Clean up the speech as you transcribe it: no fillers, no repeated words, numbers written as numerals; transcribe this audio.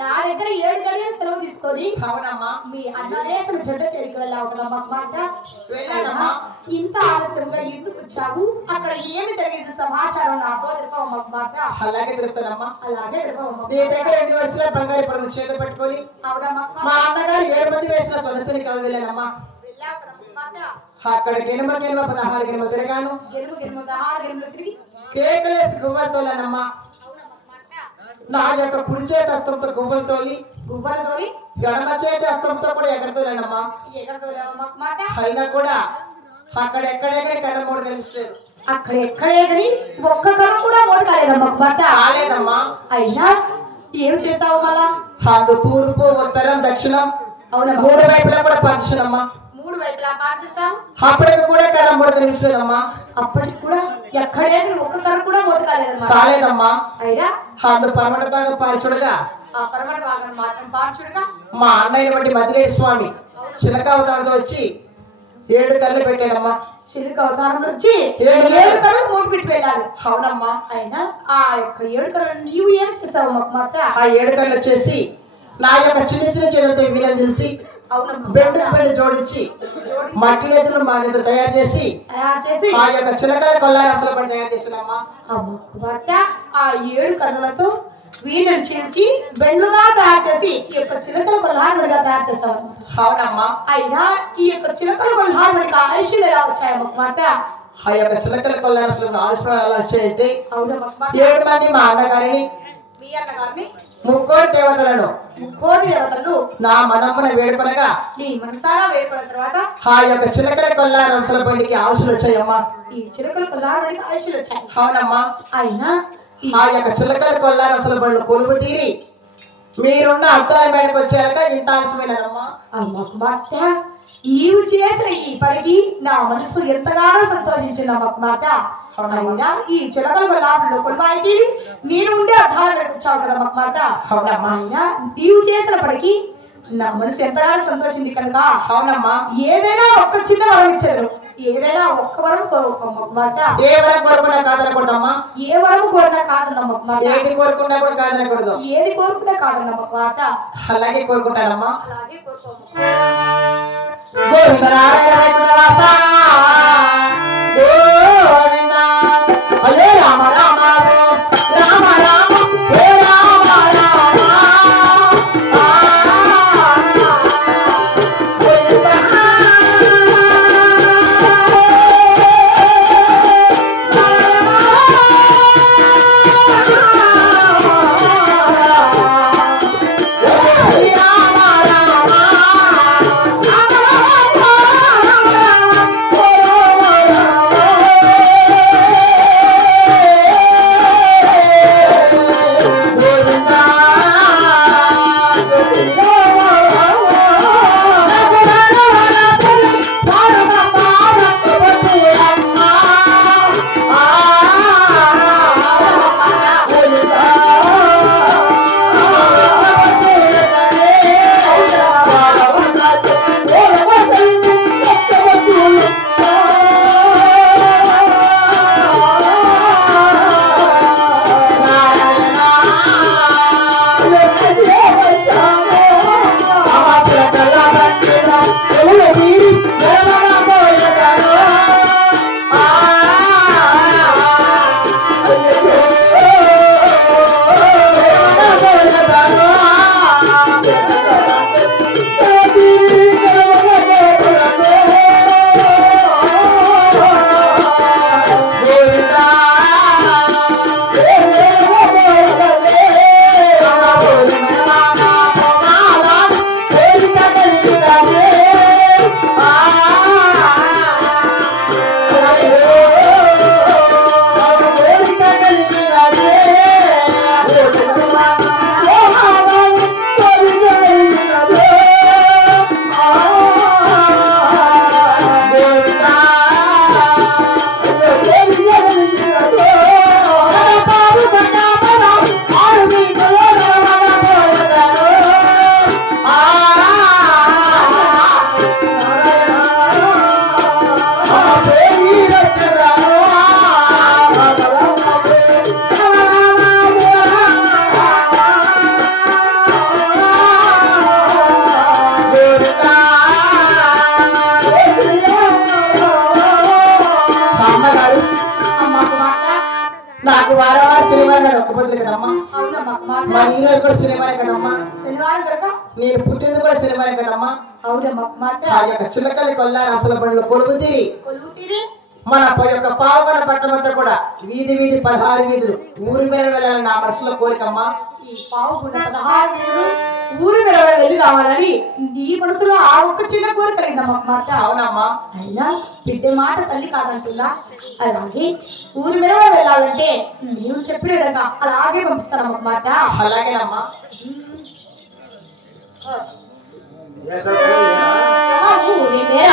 నా దగ్గర 7 గడియలు సెలవు తీసుకొని మీ అన్నలే చెడ్డ చెడికి వెళ్ళావుతామా ఇంత ఆలస్యంగా ఎందుకు వచ్చావు అక్కడ ఏమి జరిగింది సమాచారం నాతో తెలుపవమ్మాట అలాగే తెలుపుతానమ్మా అలాగే నీ దగ్గర 2 వర్షాల బంగారు పొలం చేత పెట్టుకొని మా అన్నగారు 7 మంది వేసిన తులసిని వెళ్ళానమ్మా అక్కడ గెలుమ 16 గెలుమ తిరిగాను కేకలేసి గువ్వలు తోలానమ్మా నా యొక్క కుడి చేతి అస్తంతో గువ్వలు తోలి ఎడమ చేతి అస్తంతో కూడా ఎగరతోలేనమ్మా అయినా కూడా అక్కడెక్కడే కర్ర మూడు కనిపించలేదు అక్కడ ఎక్కడే కానీ ఒక్క కర్ర కూడా మూడు కాలేదమ్మా కాలేదమ్మా అయినా ఏం చేస్తావు మళ్ళా అందు తూర్పు ఉత్తరం దక్షిణం అవునా 3 వైపులా కూడా పంచునమ్మా 3 వైపులా పార్చేస్తాం అప్పటికి కూడా కర్ర మూడు కనిపించలేదమ్మా అప్పటికి కూడా ఎక్కడే ఒక్క కర్ర కూడా మూడు కాలేదమ్మా కాలేదమ్మా అయినా అందు పరమట భాగం పారిచుడగా ఆ పరమట భాగం మాత్రం పార్చుడుగా మా అన్నయ్య బట్టి మధ్యలేశ్వర స్వామి చిలక అవతారంతో వచ్చి 7 కళ్ళు పెట్టాడమ్మా చిలక అవతారంలో వచ్చి 7 కళ్ళు మూడు పెట్టి వెళ్ళాడు అవునమ్మా అయినా ఆ యొక్క 7 కళ్ళు నీవు ఏం చేసావు మాత ఆ 7 కళ్ళు వచ్చేసి నా యొక్క చిన్న చిన్న చేతులతో వీరలు తెలిసి బెండు జోడించి మట్టి నేతలు మా నేతలు తయారు చేసి ఆ యొక్క చిలకల కొల్లారంలో పడి తయారు చేసినమ్మా ఆ 7 కళ్ళతో వీణులు చేసి బెండుగా తయారు చేసి ఈ యొక్క చిలకల కొల్లారుగా తయారు చేస్తావు అవునమ్మా అయినా ఈ యొక్క చిలకల కొల్లారుడికి ఆయుష్లు ఎలా వచ్చాయన్నమాట ఆ యొక్క చిలకల కొల్లారంలో ఆయుష్లు ఎలా వచ్చాయంటే అవునమ్మా 7 మంది మా అన్నగారిని మీ అన్నగారిని 3 దేవతలను నా మనమ్మన వేడుకొనగా నీ మనసారా వేడుకున్న తర్వాత ఆ యొక్క చిలకల కొల్లారంలో పండికి ఆయుష్లు వచ్చాయమ్మా ఈ చిలకల కొల్లారుడికి ఆయుష్లు వచ్చాయి అవునమ్మా అయినా ఆ యొక్క చిలకల కొల్లారంలో పండు కొలువు తీరి మీరున్న అద్దాల మేడకు వచ్చాక ఇంత ఆలస్యమైనదమ్మా అమ్మమాట నీవు చేసిన ఈ పనికి నా మనసు ఎంతగానో సంతోషించిందమ్మమాట అయినా ఈ చిలకల కొల్లారులో కొలువాయి నేను ఉండే అద్దాల మేడకు వచ్చావు కదా అమ్మమాట అయినా నీవు చేసిన పనికి నా మనసు ఎంతగానో సంతోషింది కనుక అవునమ్మా ఏదైనా ఒక్క చిన్న వరం ఇచ్చారు ఏదైనా ఒక్క వరం కోరుకోమాట ఏ వరం కోరుకున్నా కాదనకూడదమ్మా ఏ వరం కోరినా కాదన్నమాట ఏది కోరుకున్నా కూడా కాదనకూడదు ఏది కోరుకున్నా కాదన్నమాట అలాగే కోరుకుంటానమ్మా అలాగే కోరుకో గోవిందరాయ వైకుంఠవాస గోవింద హరే రామ రామ రామ రామ ఒక్క పొద్దులు కదమ్మా అవునమ్మా మాట మరి ఈ రోజు కూడా శనివారం కదమ్మా శనివారం కనుక నేను పుట్టింది కూడా శనివారం కదమ్మా అవునమ్మా మాట ఆ యొక్క చిలకల్లి కొల్లారి అంశల బండ్లు కొలువు తీరి కొలువు తీరి మన యొక్క పావుగడ పట్టణమంతా కూడా వీధి 16 వీధులు ఊరి మీద వెళ్ళాలని నా మనసులో కోరికమ్మా ఈ పావు గుండ 16 వీధులు ఊరి మీద వెళ్ళి రావాలని నీ మనసులో ఆ ఒక్క చిన్న కోరిక కలిగిందమ్మా మాట అవునమ్మా అయినా బిడ్డ మాట తల్లి కాదంటున్నా అలాగే ఊరి మీద వెళ్ళాలంటే నీవు చెప్పిన విధంగా అలాగే పంపిస్తానమ్మా మాట అలాగేనమ్మా ఊరి మీద